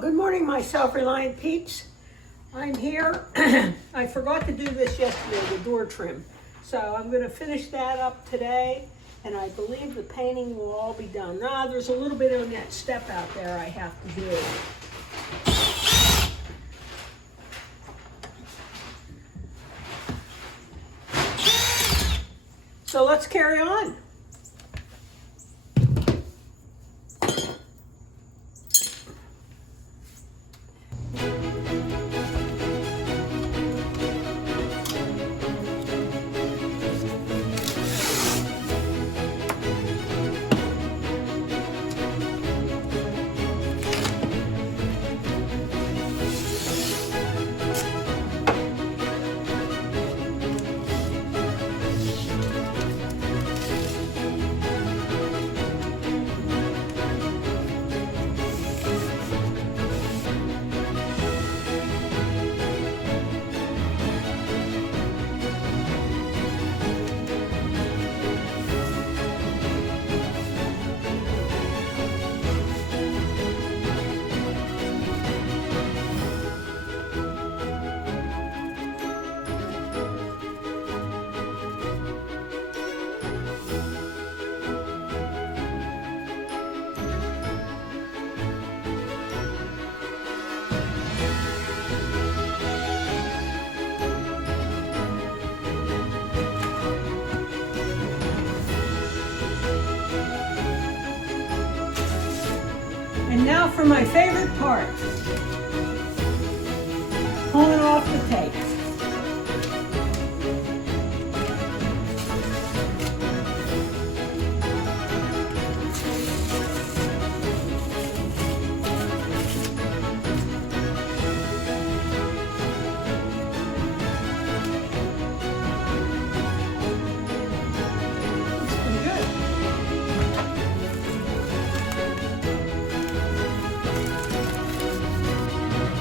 Good morning, my self-reliant peeps. I'm here. I forgot to do this yesterday, the door trim. So I'm going to finish that up today, and I believe the painting will all be done. Now, there's a little bit on that step out there I have to do. So let's carry on. And now for my favorite part, pulling off the tape.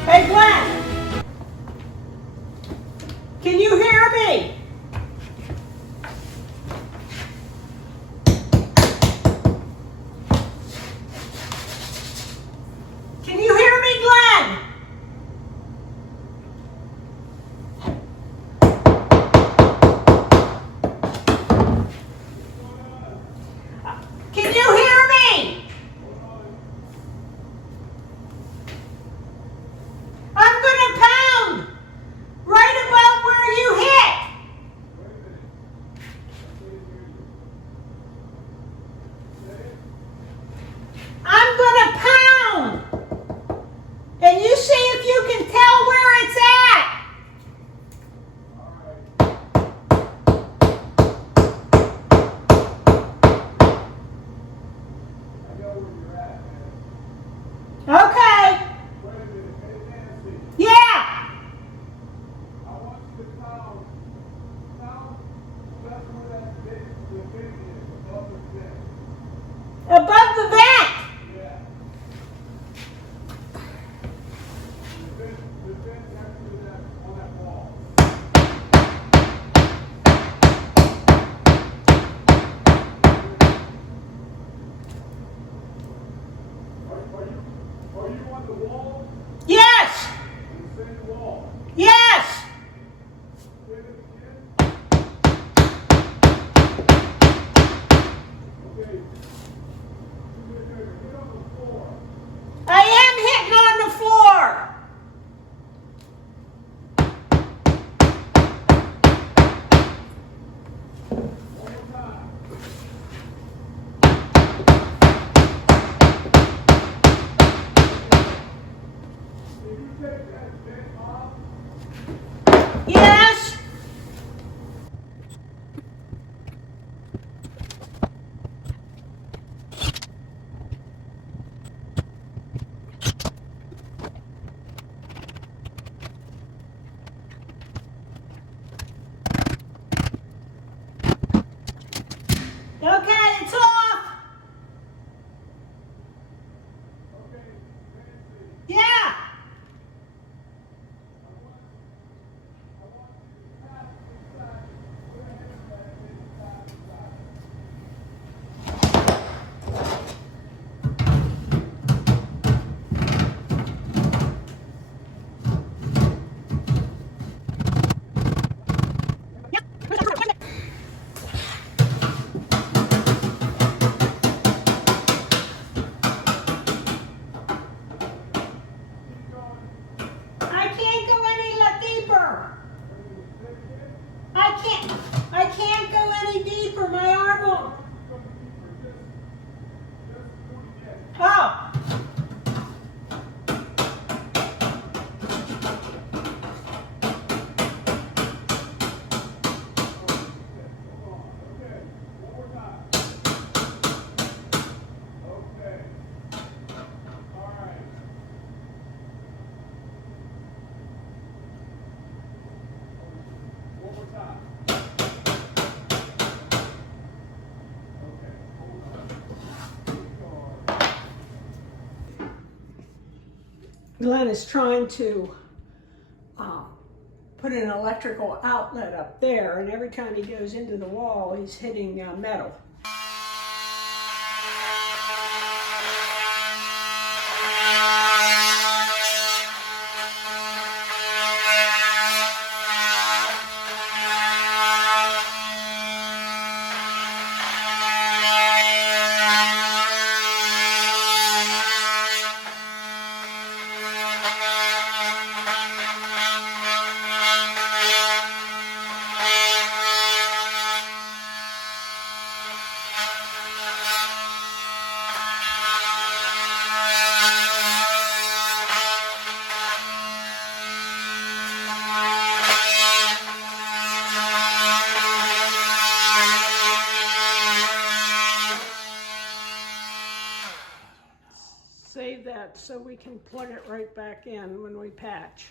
Hey Glenn, can you hear me? Can you hear me, Glenn? Can you hear me? I'm going to pound right above where you hit. I'm going to pound. And you see if you can tell where it's at. Okay. Yeah. Above the vent. Are you on the wall? Yes. The same wall. Yes. Say it again. Okay. Get on the floor. I am hitting on the floor. One more time. If you take that vent off, Glenn is trying to put an electrical outlet up there, and every time he goes into the wall, he's hitting metal. Save that so we can plug it right back in when we patch.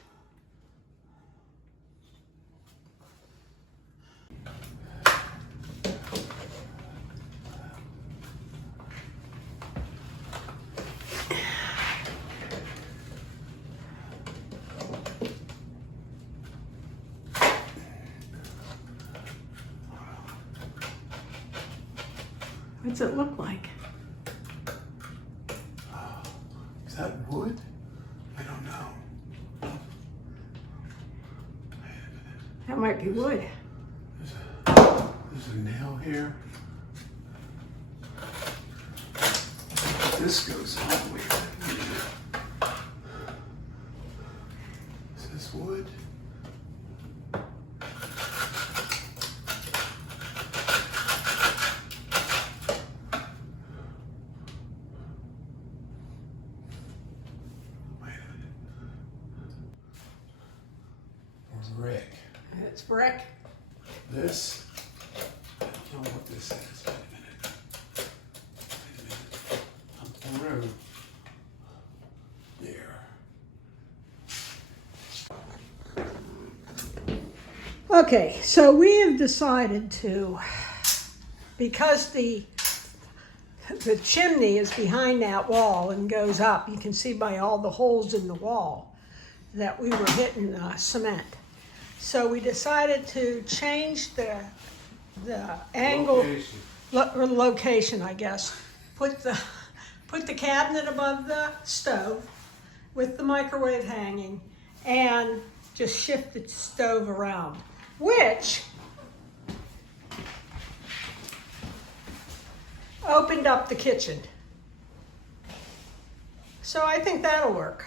What's it look like? Is that wood? I don't know. That might be wood. There's a nail here. This goes all the way in here. Is this wood? Brick. It's brick. This, I don't know what this is. Wait a minute. I'm through. There. Okay, so we have decided to, because the chimney is behind that wall and goes up, you can see by all the holes in the wall that we were hitting cement. So we decided to change the angle, location, I guess. Put the cabinet above the stove with the microwave hanging, and just shift the stove around, which opened up the kitchen. So I think that'll work.